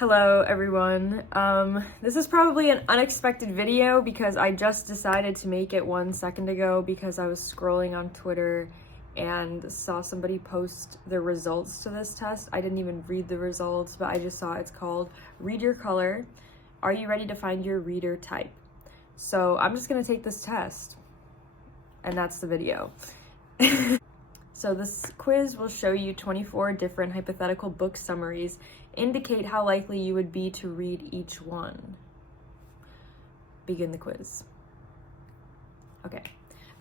Hello everyone. This is probably an unexpected video because I just decided to make it 1 second ago because I was scrolling on Twitter and saw somebody post the results to this test. I didn't even read the results, but I just saw it's called Read Your Color. Are you ready to find your reader type? So I'm just gonna take this test and that's the video. So this quiz will show you 24 different hypothetical book summaries, indicate how likely you would be to read each one. Begin the quiz. Okay.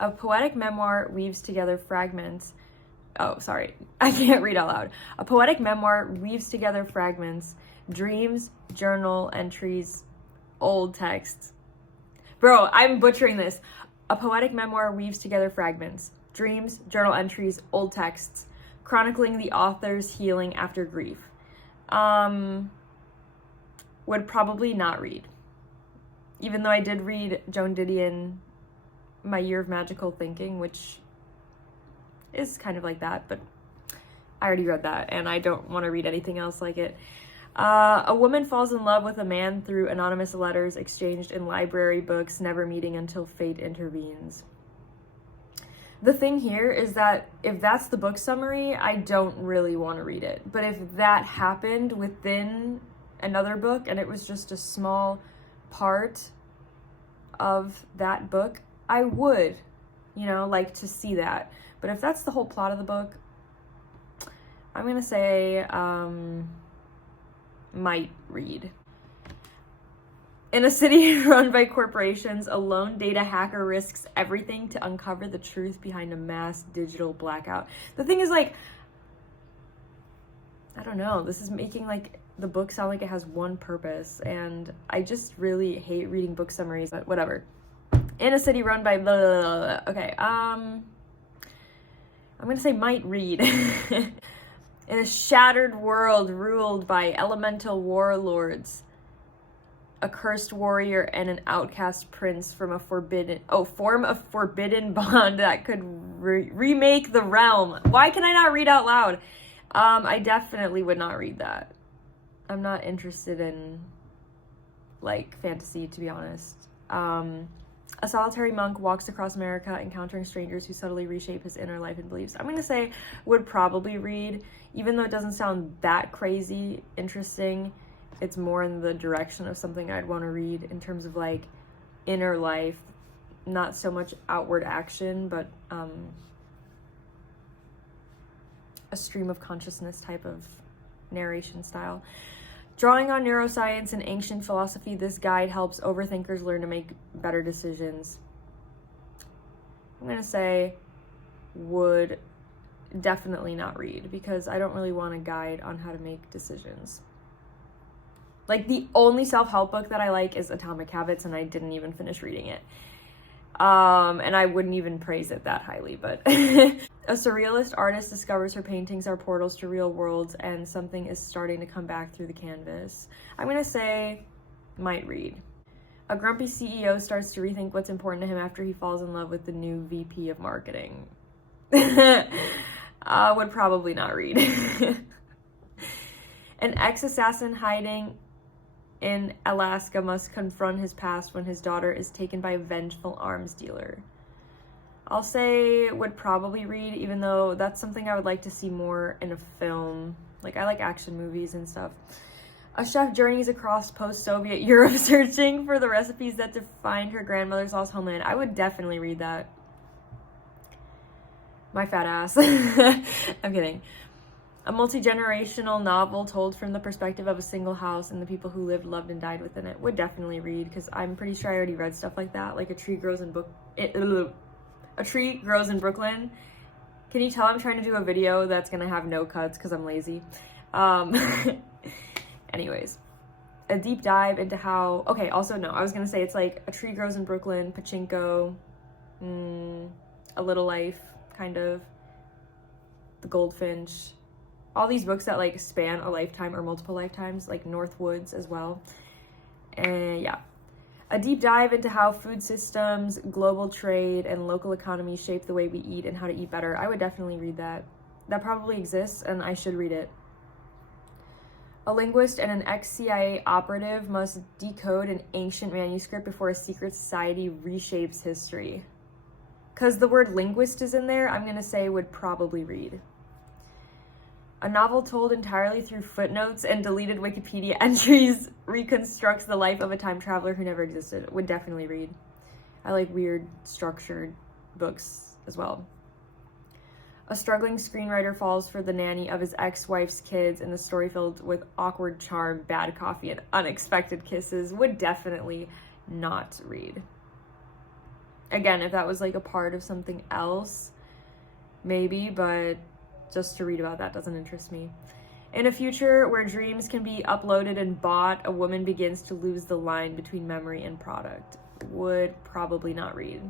A poetic memoir weaves together fragments. Oh, sorry. I can't read out loud. A poetic memoir weaves together fragments, dreams, journal entries, old texts. Bro, I'm butchering this. A poetic memoir weaves together fragments, dreams, journal entries, old texts, chronicling the author's healing after grief. Would probably not read. Even though I did read Joan Didion, My Year of Magical Thinking, which is kind of like that, but I already read that and I don't want to read anything else like it. A woman falls in love with a man through anonymous letters exchanged in library books, never meeting until fate intervenes. The thing here is that if that's the book summary, I don't really want to read it. But if that happened within another book and it was just a small part of that book, I would, like to see that. But if that's the whole plot of the book, I'm going to say might read. In a city run by corporations, a lone data hacker risks everything to uncover the truth behind a mass digital blackout. The thing is, I don't know, this is making the book sound like it has one purpose, and I just really hate reading book summaries, but whatever. In a city run by blah, blah, blah, blah. Okay, I'm gonna say might read. In a shattered world ruled by elemental warlords, a cursed warrior and an outcast prince form a forbidden bond that could remake the realm. Why can I not read out loud? I definitely would not read that. I'm not interested in fantasy, to be honest. A solitary monk walks across America, encountering strangers who subtly reshape his inner life and beliefs. I'm gonna say would probably read, even though it doesn't sound that crazy interesting. It's more in the direction of something I'd want to read in terms of inner life, not so much outward action, but a stream of consciousness type of narration style. Drawing on neuroscience and ancient philosophy, this guide helps overthinkers learn to make better decisions. I'm going to say would definitely not read because I don't really want a guide on how to make decisions. The only self-help book that I like is Atomic Habits, and I didn't even finish reading it. And I wouldn't even praise it that highly, but a surrealist artist discovers her paintings are portals to real worlds and something is starting to come back through the canvas. I'm going to say might read. A grumpy CEO starts to rethink what's important to him after he falls in love with the new VP of marketing. Would probably not read. An ex-assassin hiding in Alaska must confront his past when his daughter is taken by a vengeful arms dealer. I'll say would probably read, even though that's something I would like to see more in a film. I like action movies and stuff. A chef journeys across post-Soviet Europe searching for the recipes that defined her grandmother's lost homeland. I would definitely read that. My fat ass. I'm kidding. A multi-generational novel told from the perspective of a single house and the people who lived, loved, and died within it. Would definitely read, because I'm pretty sure I already read stuff like that. A Tree Grows in A Tree Grows in Brooklyn. Can you tell I'm trying to do a video that's gonna have no cuts because I'm lazy? Anyways. A deep dive into how... Okay, also, no, I was gonna say it's A Tree Grows in Brooklyn, Pachinko, A Little Life, kind of. The Goldfinch. All these books that span a lifetime or multiple lifetimes, North Woods as well. And yeah. A deep dive into how food systems, global trade, and local economies shape the way we eat and how to eat better. I would definitely read that. That probably exists and I should read it. A linguist and an ex-CIA operative must decode an ancient manuscript before a secret society reshapes history. Because the word linguist is in there, I'm going to say would probably read. A novel told entirely through footnotes and deleted Wikipedia entries reconstructs the life of a time traveler who never existed. Would definitely read. I like weird, structured books as well. A struggling screenwriter falls for the nanny of his ex-wife's kids in the story filled with awkward charm, bad coffee, and unexpected kisses. Would definitely not read. Again, if that was like a part of something else, maybe, but just to read about that doesn't interest me. In a future where dreams can be uploaded and bought, a woman begins to lose the line between memory and product. Would probably not read.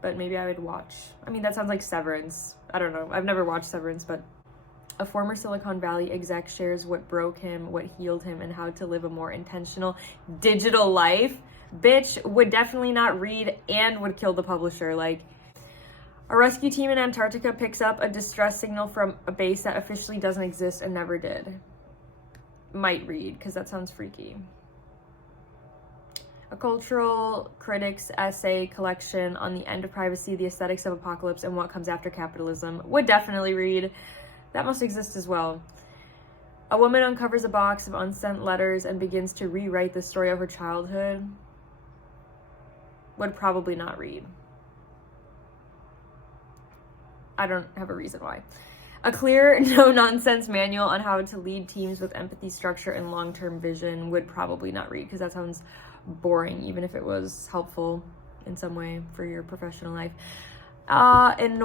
But maybe I would watch. I mean, that sounds like Severance. I don't know. I've never watched Severance, but a former Silicon Valley exec shares what broke him, what healed him, and how to live a more intentional digital life. Bitch, would definitely not read and would kill the publisher. Like, a rescue team in Antarctica picks up a distress signal from a base that officially doesn't exist and never did. Might read, because that sounds freaky. A cultural critic's essay collection on the end of privacy, the aesthetics of apocalypse, and what comes after capitalism. Would definitely read. That must exist as well. A woman uncovers a box of unsent letters and begins to rewrite the story of her childhood. Would probably not read. I don't have a reason why. A clear, no-nonsense manual on how to lead teams with empathy, structure, and long-term vision. Would probably not read, because that sounds boring, even if it was helpful in some way for your professional life. An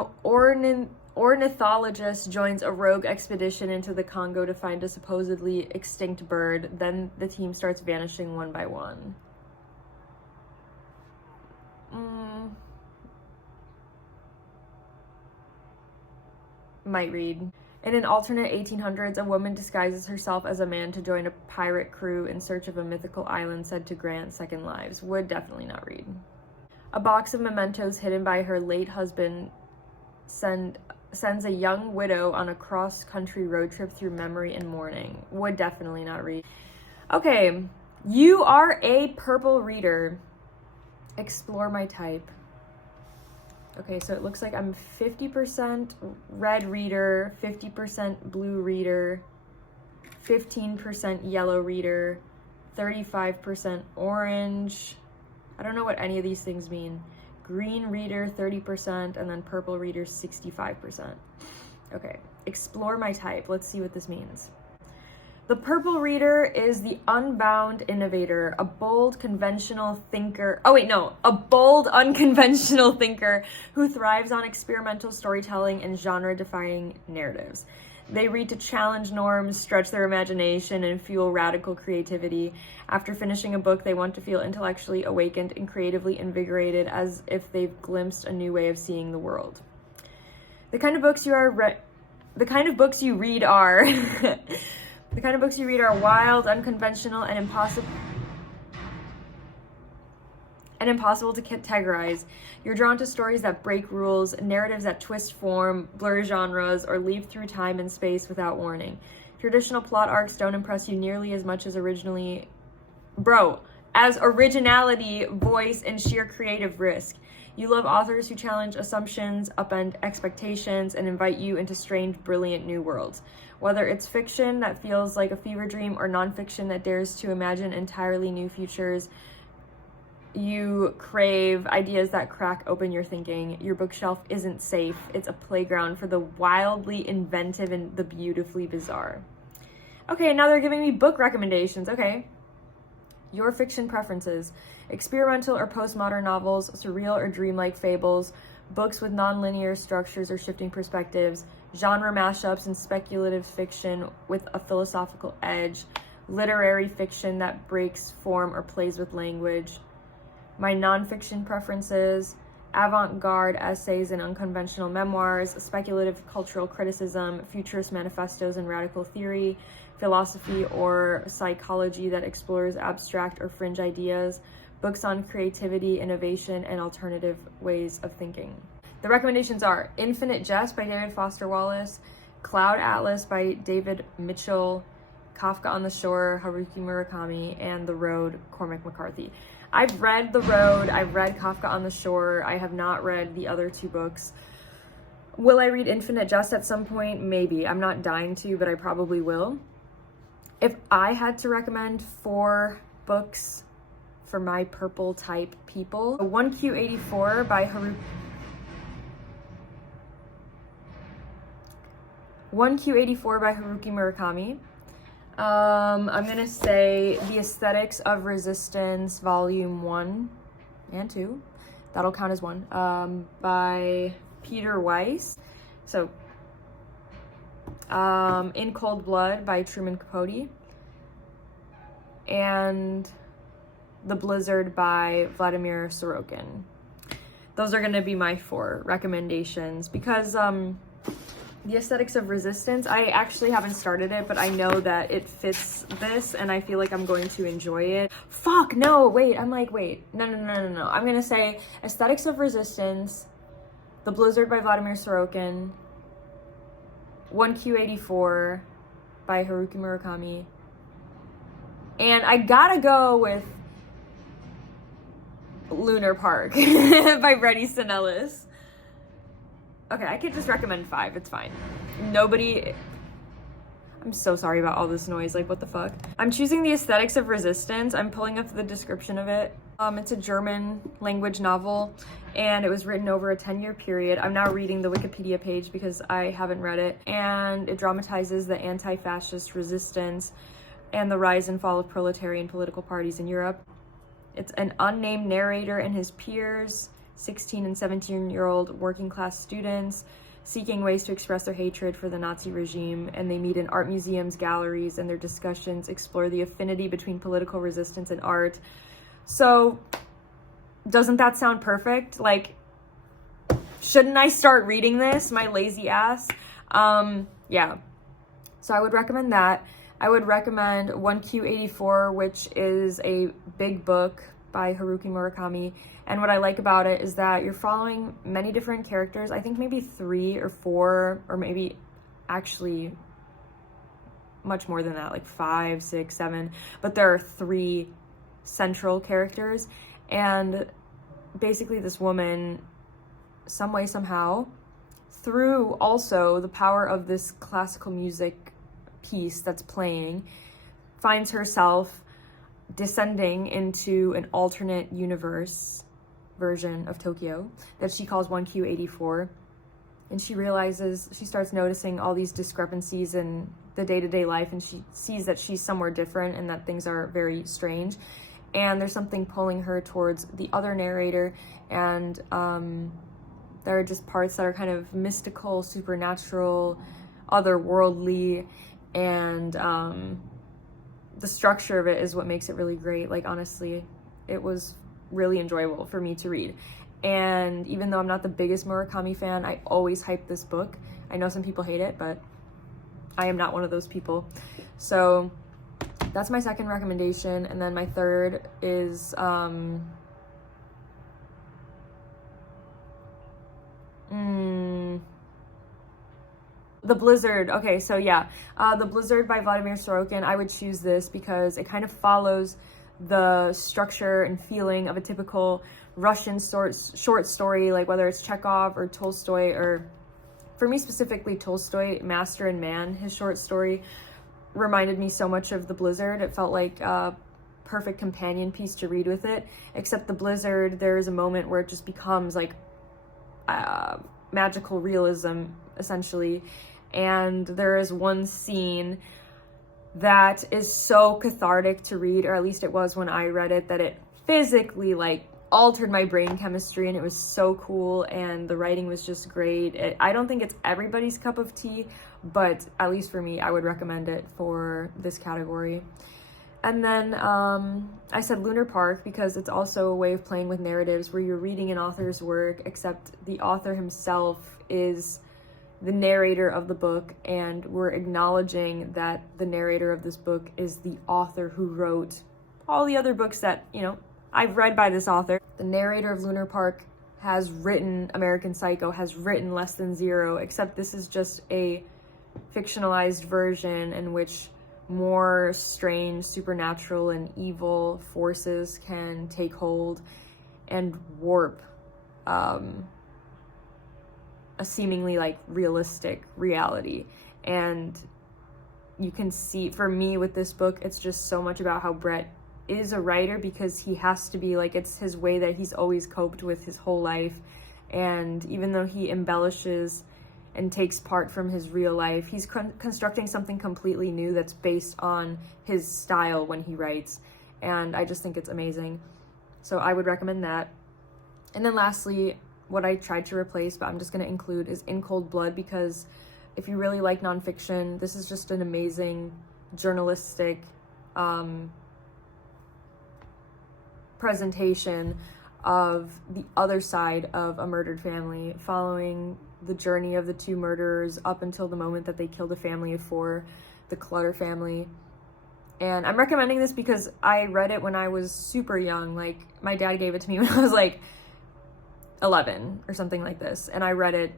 ornithologist joins a rogue expedition into the Congo to find a supposedly extinct bird. Then the team starts vanishing one by one. Might read. In an alternate 1800s, a woman disguises herself as a man to join a pirate crew in search of a mythical island said to grant second lives. Would definitely not read. A box of mementos hidden by her late husband sends a young widow on a cross-country road trip through memory and mourning. Would definitely not read. Okay, you are a purple reader. Explore my type. Okay, so it looks like I'm 50% red reader, 50% blue reader, 15% yellow reader, 35% orange. I don't know what any of these things mean. Green reader, 30%, and then purple reader, 65%. Okay, explore my type. Let's see what this means. The purple reader is the unbound innovator, a bold, unconventional thinker who thrives on experimental storytelling and genre-defying narratives. They read to challenge norms, stretch their imagination, and fuel radical creativity. After finishing a book, they want to feel intellectually awakened and creatively invigorated, as if they've glimpsed a new way of seeing the world. The kind of books you read are The kind of books you read are wild, unconventional, and impossible to categorize. You're drawn to stories that break rules, narratives that twist form, blur genres, or leap through time and space without warning. Traditional plot arcs don't impress you nearly as much as originality, voice, and sheer creative risk. You love authors who challenge assumptions, upend expectations, and invite you into strange, brilliant new worlds. Whether it's fiction that feels like a fever dream or nonfiction that dares to imagine entirely new futures, you crave ideas that crack open your thinking. Your bookshelf isn't safe. It's a playground for the wildly inventive and the beautifully bizarre. Okay, now they're giving me book recommendations. Okay. Your fiction preferences: experimental or postmodern novels, surreal or dreamlike fables, books with non-linear structures or shifting perspectives, genre mashups and speculative fiction with a philosophical edge, literary fiction that breaks form or plays with language. My nonfiction preferences: avant-garde essays and unconventional memoirs, speculative cultural criticism, futurist manifestos and radical theory, philosophy or psychology that explores abstract or fringe ideas, books on creativity, innovation, and alternative ways of thinking. The recommendations are Infinite Jest by David Foster Wallace, Cloud Atlas by David Mitchell, Kafka on the Shore, Haruki Murakami, and The Road, Cormac McCarthy. I've read The Road, I've read Kafka on the Shore, I have not read the other two books. Will I read Infinite Jest at some point? Maybe. I'm not dying to, but I probably will. If I had to recommend 4 books for my purple type people, 1Q84 by Haruki Murakami. I'm gonna say The Aesthetics of Resistance, Volume 1 and 2. That'll count as 1. By Peter Weiss. So, In Cold Blood by Truman Capote. And The Blizzard by Vladimir Sorokin. Those are gonna be my 4 recommendations because, The Aesthetics of Resistance, I actually haven't started it, but I know that it fits this, and I feel like I'm going to enjoy it. Fuck, no, wait, I'm like, wait, no. I'm gonna say Aesthetics of Resistance, The Blizzard by Vladimir Sorokin, 1Q84 by Haruki Murakami, and I gotta go with Lunar Park by Bret Easton Ellis. Okay, I could just recommend 5, it's fine. I'm so sorry about all this noise, like what the fuck? I'm choosing The Aesthetics of Resistance. I'm pulling up the description of it. It's a German language novel, and it was written over a 10-year period. I'm now reading the Wikipedia page because I haven't read it, and it dramatizes the anti-fascist resistance and the rise and fall of proletarian political parties in Europe. It's an unnamed narrator and his peers, 16 and 17-year-old working class students seeking ways to express their hatred for the Nazi regime, and they meet in art museums, galleries, and their discussions explore the affinity between political resistance and art. So, doesn't that sound perfect? Like, shouldn't I start reading this, my lazy ass? Yeah. So I would recommend that. I would recommend 1Q84, which is a big book by Haruki Murakami. And what I like about it is that you're following many different characters. I think maybe 3 or 4, or maybe actually much more than that, like 5, 6, 7. But there are 3 central characters. And basically this woman, some way, somehow, through also the power of this classical music piece that's playing, finds herself descending into an alternate universe version of Tokyo that she calls 1Q84, and she starts noticing all these discrepancies in the day-to-day life, and she sees that she's somewhere different and that things are very strange, and there's something pulling her towards the other narrator, and there are just parts that are kind of mystical, supernatural, otherworldly, and the structure of it is what makes it really great. Like, honestly, it was really enjoyable for me to read. And even though I'm not the biggest Murakami fan, I always hype this book. I know some people hate it, but I am not one of those people. So that's my second recommendation. And then my third is The Blizzard. Okay, so yeah, The Blizzard by Vladimir Sorokin. I would choose this because it kind of follows the structure and feeling of a typical Russian short story, like whether it's Chekhov or Tolstoy, or for me specifically Tolstoy, Master and Man. His short story reminded me so much of The Blizzard. It felt like a perfect companion piece to read with it, except The Blizzard, there is a moment where it just becomes like magical realism, essentially. And there is one scene that is so cathartic to read, or at least it was when I read it, that it physically like altered my brain chemistry, and it was so cool, and the writing was just great. I don't think it's everybody's cup of tea, but at least for me, I would recommend it for this category. And then I said Lunar Park because it's also a way of playing with narratives where you're reading an author's work, except the author himself is the narrator of the book, and we're acknowledging that the narrator of this book is the author who wrote all the other books that, you know, I've read by this author. The narrator of Lunar Park has written American Psycho, has written Less Than Zero, except this is just a fictionalized version in which more strange, supernatural, and evil forces can take hold and warp a seemingly like realistic reality. And you can see, for me with this book, it's just so much about how Brett is a writer because he has to be, like, it's his way that he's always coped with his whole life. And even though he embellishes and takes part from his real life, he's constructing something completely new that's based on his style when he writes. And I just think it's amazing. So I would recommend that. And then lastly, what I tried to replace, but I'm just going to include, is In Cold Blood, because if you really like nonfiction, this is just an amazing journalistic presentation of the other side of a murdered family, following the journey of the two murderers up until the moment that they killed a family of 4, the Clutter family. And I'm recommending this because I read it when I was super young. Like, my dad gave it to me when I was like 11 or something like this, and I read it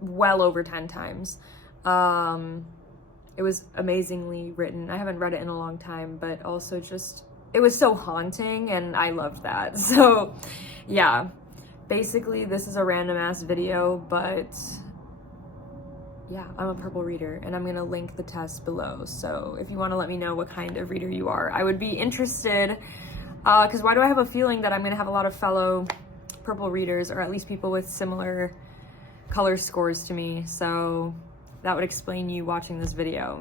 well over 10 times. It was amazingly written. I haven't read it in a long time, but also just, it was so haunting and I loved that. So yeah, basically this is a random ass video, but yeah, I'm a purple reader and I'm gonna link the test below. So if you want to let me know what kind of reader you are, I would be interested, because why do I have a feeling that I'm gonna have a lot of fellow purple readers, or at least people with similar color scores to me, so that would explain you watching this video.